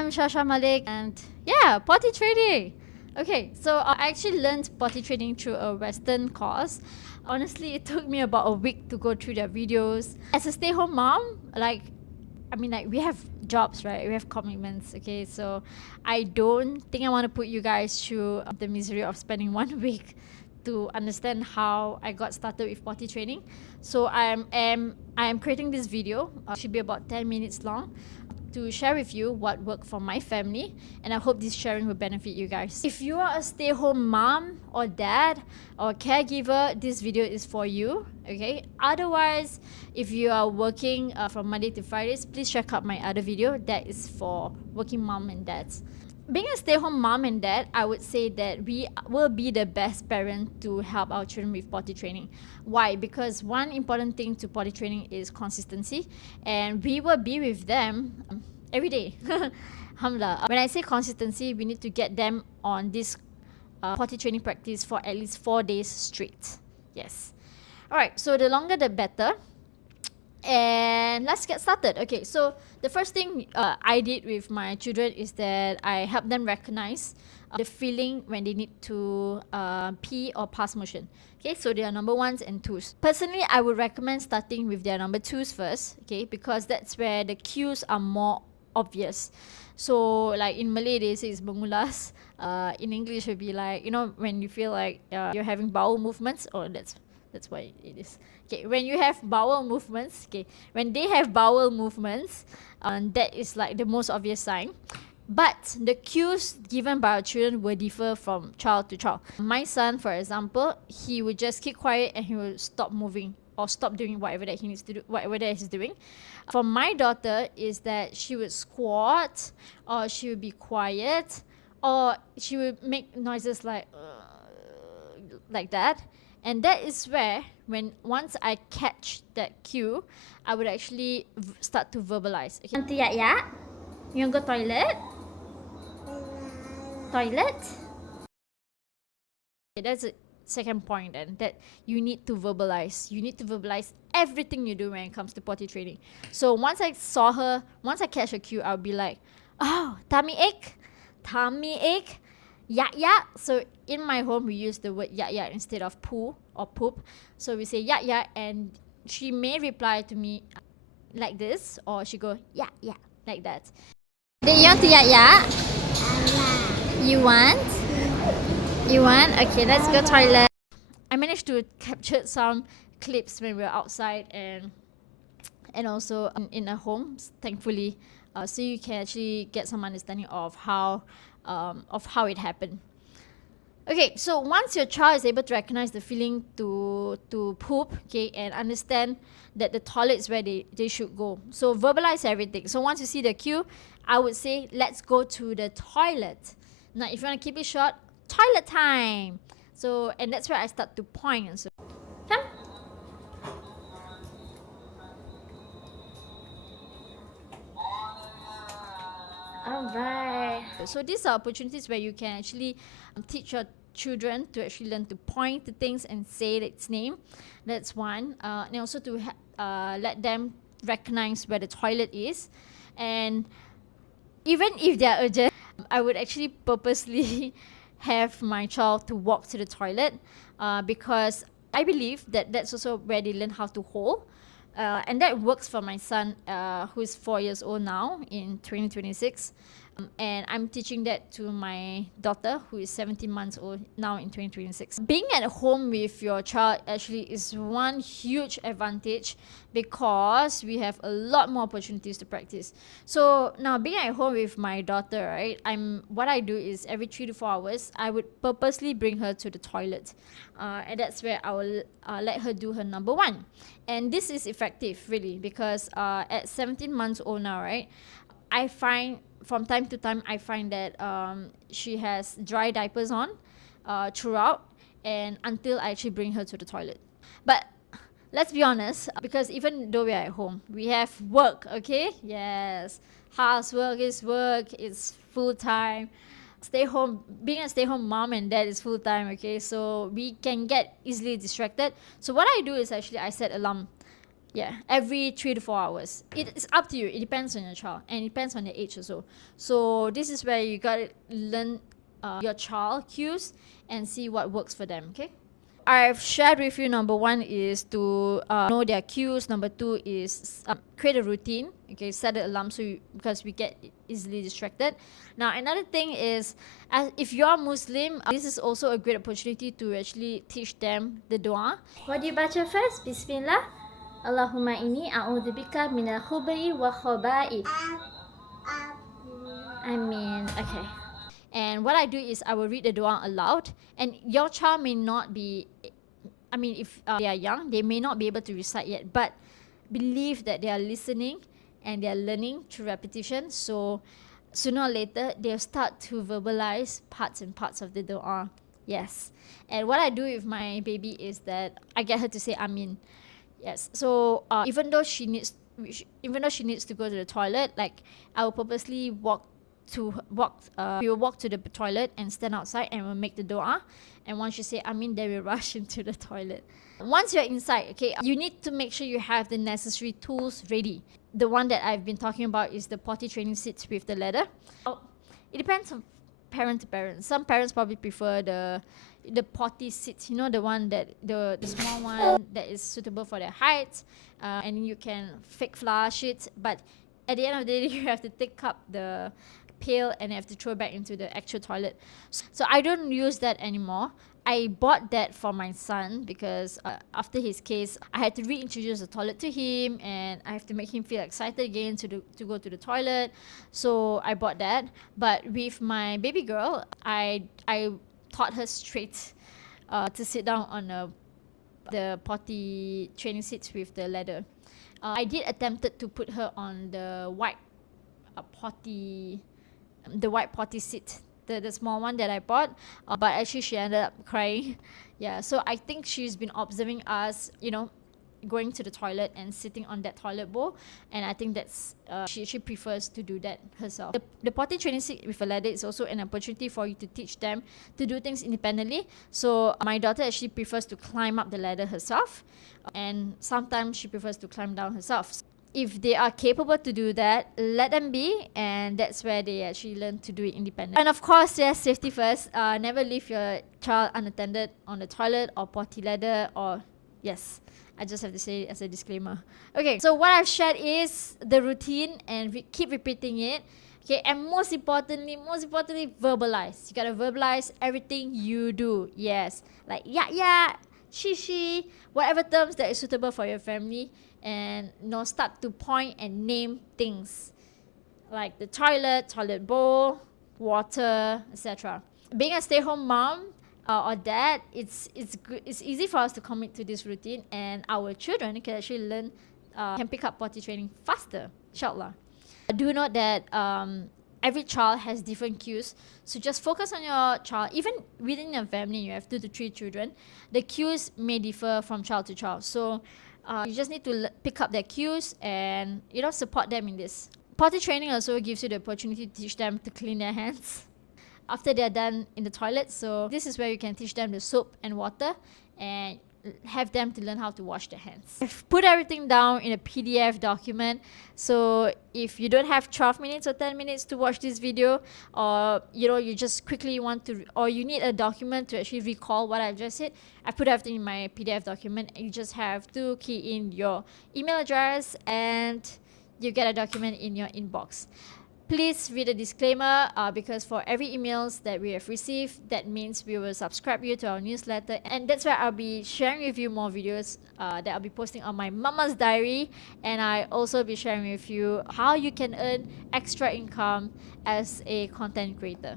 I'm Shasha Malik, and yeah, potty training. Okay, so I actually learned potty training through a Western course. Honestly, it took me about a week to go through their videos. As a stay-home mom, we have jobs, right? We have commitments, okay? So I don't think I want to put you guys through the misery of spending 1 week to understand how I got started with potty training. So I am creating this video. Should be about 10 minutes long to share with you what worked for my family, and I hope this sharing will benefit you guys. If you are a stay-home mom or dad or caregiver, this video is for you, okay? Otherwise, if you are working from Monday to Fridays, please check out my other video that is for working mom and dads. Being a stay-home mom and dad, I would say that we will be the best parent to help our children with potty training. Why? Because one important thing to potty training is consistency, and we will be with them every day. Alhamdulillah. When I say consistency, we need to get them on this potty training practice for at least 4 days straight. Yes. All right. So the longer, the better. And let's get started. Okay, so the first thing I did with my children is that I help them recognize the feeling when they need to pee or pass motion. Okay, so they are number ones and twos. Personally, I would recommend starting with their number twos first, okay, because that's where the cues are more obvious. So, like in Malay, they say it's mengulas. In English, it would be like, when you feel like you're having bowel movements, or that's what it is. Okay, when you have bowel movements, okay, when they have bowel movements, that is like the most obvious sign. But the cues given by our children will differ from child to child. My son, for example, he would just keep quiet and he will stop moving or stop doing whatever that he needs to do, whatever that he's doing. For my daughter, is that she would squat, or she would be quiet, or she would make noises like that. And that is where, when once I catch that cue, I would actually start to verbalize. Okay. Want to yak? You want to go toilet? Toilet? Okay, that's a second point then, that you need to verbalize. You need to verbalize everything you do when it comes to potty training. So once I catch a cue, I'll be like, oh, tummy ache, yak yak. So in my home, we use the word yak yak instead of poo or poop. So we say yak yak, and she may reply to me like this, or she go yak yak like that. Do you want to yak yak? You want? You want? Okay, let's go toilet. I managed to capture some clips when we were outside and also in a home, thankfully, so you can actually get some understanding of how it happened. Okay, so once your child is able to recognize the feeling to poop, okay, and understand that the toilet is where they should go. So verbalize everything. So once you see the cue, I would say, let's go to the toilet. Now, if you want to keep it short, toilet time. So, and that's where I start to point and so, come. Alright. So these are opportunities where you can actually teach your children to actually learn to point to things and say its name. That's one. And also to let them recognize where the toilet is. And even if they are urgent, I would actually purposely have my child to walk to the toilet, because I believe that that's also where they learn how to hold. And that works for my son, who is 4 years old now in 2026. And I'm teaching that to my daughter, who is 17 months old now in 2026. Being at home with your child actually is one huge advantage, because we have a lot more opportunities to practice. So now, being at home with my daughter, right, what I do is every 3 to 4 hours, I would purposely bring her to the toilet, and that's where I will let her do her number one. And this is effective, really, because at 17 months old now, right, I find from time to time, I find that she has dry diapers on throughout, and until I actually bring her to the toilet. But let's be honest, because even though we are at home, we have work, okay? Yes, housework is work, it's full time. Being a stay home mom and dad is full time, okay? So we can get easily distracted. So what I do is actually I set alarm. Yeah, every 3 to 4 hours. It's up to you. It depends on your child and it depends on the age also. So this is where you gotta learn your child cues and see what works for them. Okay. I've shared with you. Number one is to know their cues. Number two is create a routine. Okay, set an alarm because we get easily distracted. Now another thing is, if you're Muslim, this is also a great opportunity to actually teach them the dua. What do you baca first? Bismillah. Allahumma inni a'udzubika minal khubri wa khaba'ith. Amin. Okay. And what I do is I will read the dua aloud, and your child may not be, I mean, if they are young, they may not be able to recite yet, but believe that they are listening and they are learning through repetition. So sooner or later, they'll start to verbalize parts and parts of the dua. Yes. And what I do with my baby is that I get her to say Amin. Yes. So even though she needs to go to the toilet, like I will purposely we will walk to the toilet and stand outside and we'll make the dua. And once you say Amin, then we'll rush into the toilet. Once you're inside, okay, you need to make sure you have the necessary tools ready. The one that I've been talking about is the potty training seats with the ladder. It depends on parent to parent. Some parents probably prefer the potty seats, the one that the small one that is suitable for their height, and you can fake flush it. But at the end of the day, you have to take up the pail and have to throw back into the actual toilet. So I don't use that anymore. I bought that for my son because after his case, I had to reintroduce the toilet to him and I have to make him feel excited again to go to the toilet. So I bought that. But with my baby girl, I taught her straight to sit down on the potty training seats with the ladder. I did attempted to put her on the potty seat, the small one that I bought, but actually she ended up crying. Yeah, so I think she's been observing us, going to the toilet and sitting on that toilet bowl, and I think that's she prefers to do that herself. The potty training seat with a ladder is also an opportunity for you to teach them to do things independently. So my daughter actually prefers to climb up the ladder herself, and sometimes she prefers to climb down herself. If they are capable to do that, let them be, and that's where they actually learn to do it independently. And of course, yes, safety first. Never leave your child unattended on the toilet or potty ladder, or yes, I just have to say it as a disclaimer. Okay, so what I've shared is the routine, and keep repeating it. Okay, and most importantly, verbalize. You gotta verbalize everything you do. Yes, like yeah, she, whatever terms that is suitable for your family, and start to point and name things like the toilet bowl, water, etc. Being a stay-home mom or dad, it's easy for us to commit to this routine, and our children can actually learn, can pick up potty training faster, inshallah. Do note that every child has different cues, so just focus on your child. Even within your family, you have 2 to 3 children, the cues may differ from child to child. So you just need to pick up their cues and support them in this. Potty training also gives you the opportunity to teach them to clean their hands after they're done in the toilet. So this is where you can teach them the soap and water and have them to learn how to wash their hands. I've put everything down in a PDF document, so if you don't have 12 minutes or 10 minutes to watch this video, or you just quickly want to, or you need a document to actually recall what I've just said, I put everything in my PDF document, and you just have to key in your email address and you get a document in your inbox. Please read the disclaimer, because for every emails that we have received, that means we will subscribe you to our newsletter, and that's where I'll be sharing with you more videos that I'll be posting on my Mama's Diary, and I also be sharing with you how you can earn extra income as a content creator.